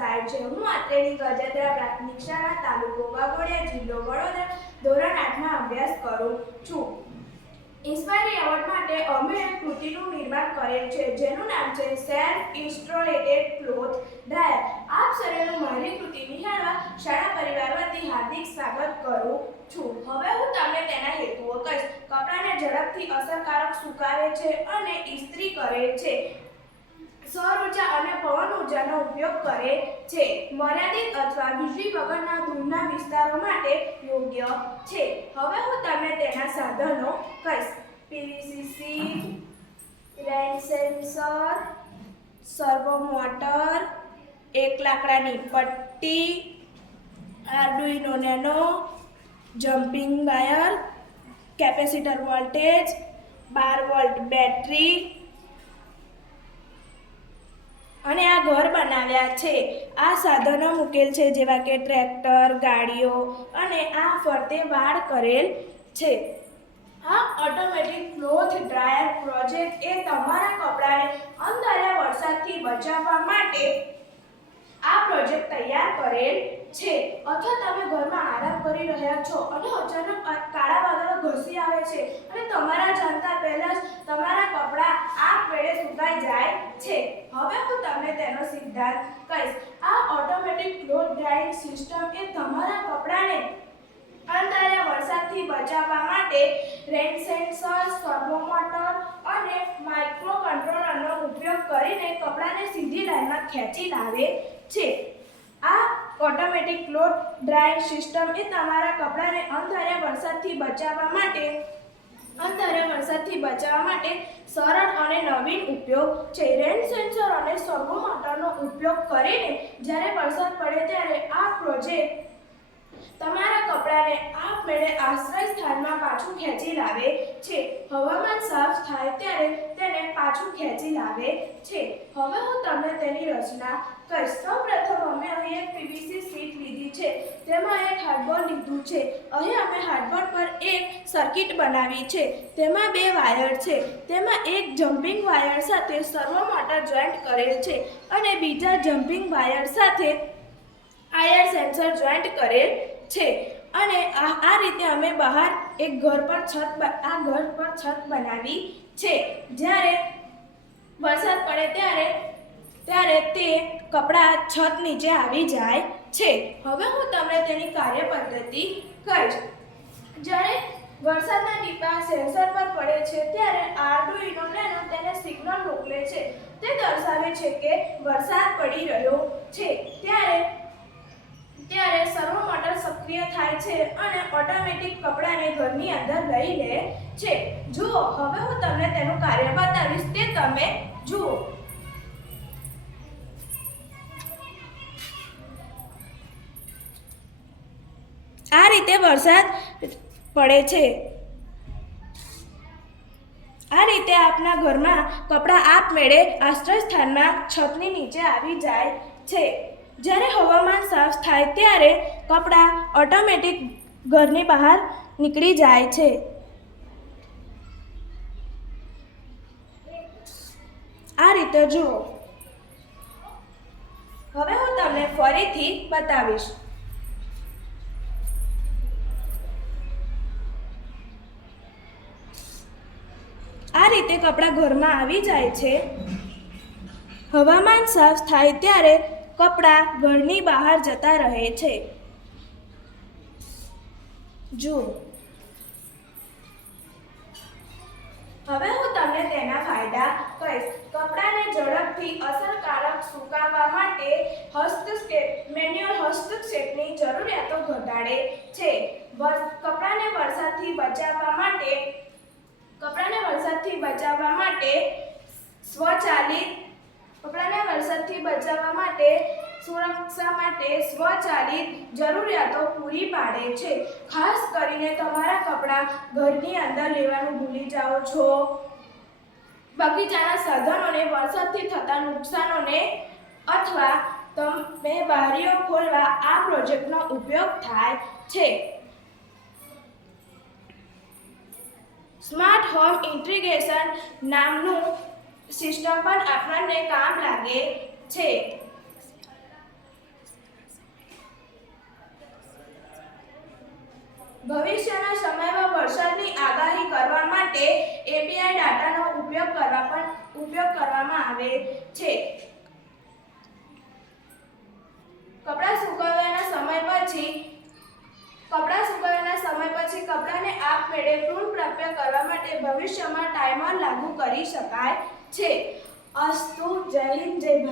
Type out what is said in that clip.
સાહેબ છે. હું અત્રેની ગજેન્દ્રા પ્રાથમિક શાળા, તાલુકો વાઘોડિયા, જિલ્લો વડોદરા, ધોરણ 8માં અભ્યાસ કરું છું. ઇન્સ્પાયરી એવોર્ડ માટે અમે એક કૃતિનું નિર્માણ કરેલ છે, જેનું નામ છે સેલ્ફ ઇન્સ્ટોલેટેડ ક્લોથ ડ્રાયર. આપ સર્વેનું મારી કૃતિ નિહાળવા શાળા પરિવાર વતી હાર્દિક સ્વાગત કરું છું. હવે હું તમને તેના હેતુઓ કહીશ. કપડાને ઝડપથી અસરકારક સુકાવે છે અને ઇસ્ત્રી કરે છે. સૌર ઉર્જા અને પવન ઉર્જાનો ઉપયોગ કરે છે. મર્યાદિત અથવા વીજળી વગરના દૂરના વિસ્તારો માટે યોગ્ય છે. હવે હું તમને તેના સાધનો કહીશ. PVC sheet, rain sensor, servo motor, એક લાકડાની પટ્ટી, Arduino nano, jumping wire, capacitor voltage, 12 volt battery અને આ ઘર બનાવ્યા છે. આ સાધનો મૂકેલ છે, જેવા કે ટ્રેક્ટર, ગાડીઓ અને આ ફરતે વાડ કરેલ છે. આ ઓટોમેટિક ક્લોથ ડ્રાયર પ્રોજેક્ટ એ તમારા કપડાને અણધાર્યા વરસાદથી બચાવવા માટે આ પ્રોજેક્ટ તૈયાર કરેલ છે. અથવા તમે ઘરમાં આરામ કરી રહ્યા છો અને અચાનક કાળા વાદળો ઘસી આવે છે અને તમારા જાણતા પહેલા જ તમારા કપડાં આપમેળે સુકાઈ જાય છે. હવે હું તમને તેનો સિદ્ધાંત કહીશ. આ ઓટોમેટિક ક્લોથ ડ્રાયિંગ સિસ્ટમ એ તમારા કપડાને અણધાર્યા વરસાદથી બચાવવા માટે રેન સેન્સર, સર્વો મોટર અને માઇક્રો કંટ્રોલરનો ઉપયોગ કરીને કપડાને સીધી લાઈનમાં ખેંચી લાવે છે. આ ઓટોમેટિક ક્લોથ ડ્રાયિંગ સિસ્ટમ એ તમારા કપડાને અણધાર્યા વરસાદથી બચાવવા માટે સરળ અને નવીન ઉપયોગ છે. રેન સેન્સર અને સર્વો મોટરનો ઉપયોગ કરીને જ્યારે વરસાદ પડે ત્યારે આ પ્રોજેક્ટ તમારા કપડાને આપમેળે આશ્રય સ્થાનમાં પાછું ખેંચી લાવે છે. હવામાન સાફ થાય ત્યારે તેને પાછું ખેંચી લાવે છે. હવે હું તમને તેની રચના કહીશ. સૌપ્રથમ અમે અહીં એક પીવીસી શીટ લીધી છે, તેમાં એક હાર્ડબોર્ડ લીધું છે. અહીં અમે હાર્ડબોર્ડ પર એક સર્કિટ બનાવી છે. તેમાં 2 વાયર છે. તેમાં એક જમ્પિંગ વાયર સાથે સર્વો મોટર જોઈન્ટ કરેલ છે અને બીજા જમ્પિંગ વાયર સાથે આયર સેન્સર જોઈન્ટ કરેલ છે. અને આ રીતે અમે બહાર એક ઘર પર છત બનાવી છે. જ્યારે વરસાદ પડે ત્યારે તે કપડાં છત નીચે આવી જાય છે. હવે હું તમને તેની કાર્ય પદ્ધતિ કહીશ. જ્યારે વરસાદના ટીપા સેન્સર પર પડે છે ત્યારે આર્ડુઇનો નેનો તેને સિગ્નલ મોકલે છે. તે દર્શાવે છે કે વરસાદ પડી રહ્યો છે. ત્યારે સર્વો મોટર સક્રિય થાય છે અને ઓટોમેટિક કપડાને ઘરની અંદર લઈ લે છે. જુઓ, હવે હું તમને તેનું કાર્ય બતાવીશ, તે તમે જુઓ. આ રીતે વરસાદ પડે છે. આ રીતે આપના ઘરમાં કપડાં આપમેળે આશ્રય સ્થાનમાં છતની નીચે આવી જાય છે. જ્યારે હવામાન સાફ થાય ત્યારે કપડાં ઓટોમેટિક ઘરની બહાર નીકળી જાય છે. આ રીતે જુઓ. હવે હું તમને ફરીથી બતાવીશ. આ રીતે કપડાં ઘરમાં આવી જાય છે. હવામાન સાફ થાય ત્યારે કપડાં ઘરની બહાર જતા રહે છે. જુઓ. હવે હું તમને તેના ફાયદા કહીશ. કપડાને ઝડપથી અસરકારક સુકાવવા માટે મેન્યુઅલ હસ્તક્ષેપની જરૂરિયાતો ઘટાડે છે. કપડાને વરસાદથી બચાવવા માટે સુરક્ષા માટે સ્વચાલિત જરૂરિયાતો પૂરી પાડે છે. ખાસ કરીને તમારા કપડાં ઘરની અંદર લેવાનું ભૂલી જાઓ છો, બગીચાના સાધનોને વરસાદથી થતા નુકસાનોને અથવા તમે બારીઓ ખોલવા આ પ્રોજેક્ટનો ઉપયોગ થાય છે. સ્માર્ટ હોમ ઇન્ટિગ્રેશન નામનું સિસ્ટમ પણ આપણને કામ લાગે છે. પણ ઉપયોગ કરવામાં આવે છે. કપડાં સુકવ્યાના સમય પછી કપડાને આપમેળે પુનઃપ્રાપ્ય કરવા માટે ભવિષ્યમાં ટાઈમર લાગુ કરી શકાય છે. અસ્તુ. જય હિન્દ, જય ભારત.